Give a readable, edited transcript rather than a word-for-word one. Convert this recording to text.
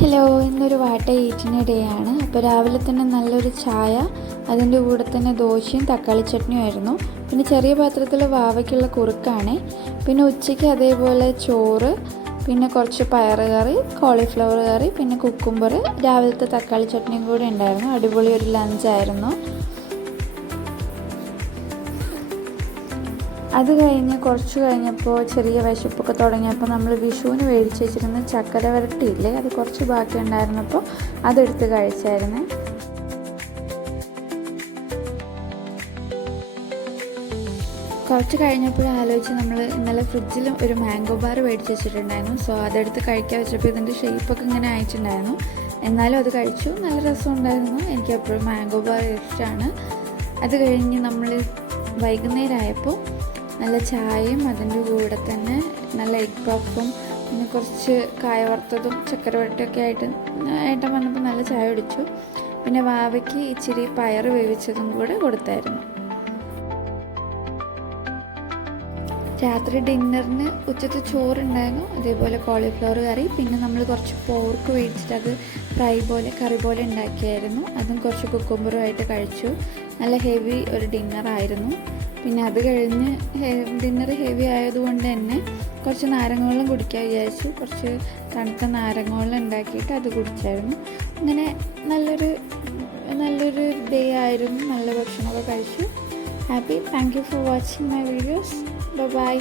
Hello, ഇന്നൊരു വാട്ട ഈറ്റിൻ്റെ day ആണ്. അപ്പോൾ രാവിലെ തന്നെ നല്ലൊരു ചായ, അതിൻ്റെ കൂടെ തന്നെ ദോശയും തക്കാളി ചട്നിയും ആയിരുന്നു. പിന്നെ ചെറിയ പാത്രത്തിൽ വാവയ്ക്കുള്ള കുറുക്കാണ്. പിന്നെ ഉച്ചയ്ക്ക് അതേപോലെ ചോറ്, പിന്നെ കുറച്ച് പയറ് കറി, കോളിഫ്ലവർ കറി, പിന്നെ കുക്കുംബർ, രാവിലത്തെ തക്കാളി ചട്നിയും കൂടെ ഉണ്ടായിരുന്നു. അടിപൊളി ഒരു ലഞ്ചായിരുന്നു. അത് കഴിഞ്ഞ് കുറച്ച് കഴിഞ്ഞപ്പോൾ ചെറിയ വിശപ്പൊക്കെ തുടങ്ങിയപ്പോൾ നമ്മൾ വിഷുവിന് മേടിച്ച് വെച്ചിരുന്ന ചക്കര വരട്ടിയില്ലേ, അത് കുറച്ച് ബാക്കി ഉണ്ടായിരുന്നപ്പോൾ അതെടുത്ത് കഴിച്ചായിരുന്നു. കുറച്ച് കഴിഞ്ഞപ്പോൾ ആലോചിച്ച് നമ്മൾ ഇന്നലെ ഫ്രിഡ്ജിൽ ഒരു മാംഗോ ബാർ മേടിച്ച് വെച്ചിട്ടുണ്ടായിരുന്നു. സോ അതെടുത്ത് കഴിക്കാൻ വെച്ചപ്പോൾ ഇതിൻ്റെ ഷേപ്പൊക്കെ ഇങ്ങനെ ആയിട്ടുണ്ടായിരുന്നു. എന്നാലും അത് കഴിച്ചു, നല്ല രസമുണ്ടായിരുന്നു. എനിക്ക് എപ്പോഴും മാംഗോ ബാർ ഇഷ്ടമാണ്. അത് കഴിഞ്ഞ് നമ്മൾ വൈകുന്നേരമായപ്പോൾ നല്ല ചായയും അതിൻ്റെ കൂടെ തന്നെ നല്ല എഗ് പഫും പിന്നെ കുറച്ച് കായ വറുത്തതും ചക്കര വരട്ടിയൊക്കെ ആയിട്ട് ഏട്ടൻ വന്നപ്പോൾ നല്ല ചായ കുടിച്ചു. പിന്നെ വാവയ്ക്ക് ഇച്ചിരി പയർ വേവിച്ചതും കൂടെ കൊടുത്തായിരുന്നു. രാത്രി ഡിന്നറിന് ഉച്ചത്തെ ചോറുണ്ടായിരുന്നു, അതേപോലെ കോളിഫ്ലവർ കറി, പിന്നെ നമ്മൾ കുറച്ച് പോർക്ക് മേടിച്ചിട്ട് അത് ഫ്രൈ പോലെ കറി പോലെ ഉണ്ടാക്കിയായിരുന്നു. അതും കുറച്ച് കുക്കുംബറുമായിട്ട് കഴിച്ചു. നല്ല ഹെവി ഒരു ഡിന്നറായിരുന്നു. പിന്നെ അത് കഴിഞ്ഞ് ഡിന്നർ ഹെവി ആയതുകൊണ്ട് തന്നെ കുറച്ച് നാരങ്ങ വെള്ളം കുടിക്കാൻ വിചാരിച്ചു. കുറച്ച് തണുത്ത നാരങ്ങ വെള്ളം ഉണ്ടാക്കിയിട്ട് അത് കുടിച്ചായിരുന്നു. അങ്ങനെ നല്ലൊരു ഡേ ആയിരുന്നു. നല്ല ഭക്ഷണമൊക്കെ കഴിച്ചു. Happy. Thank you for watching my videos. By.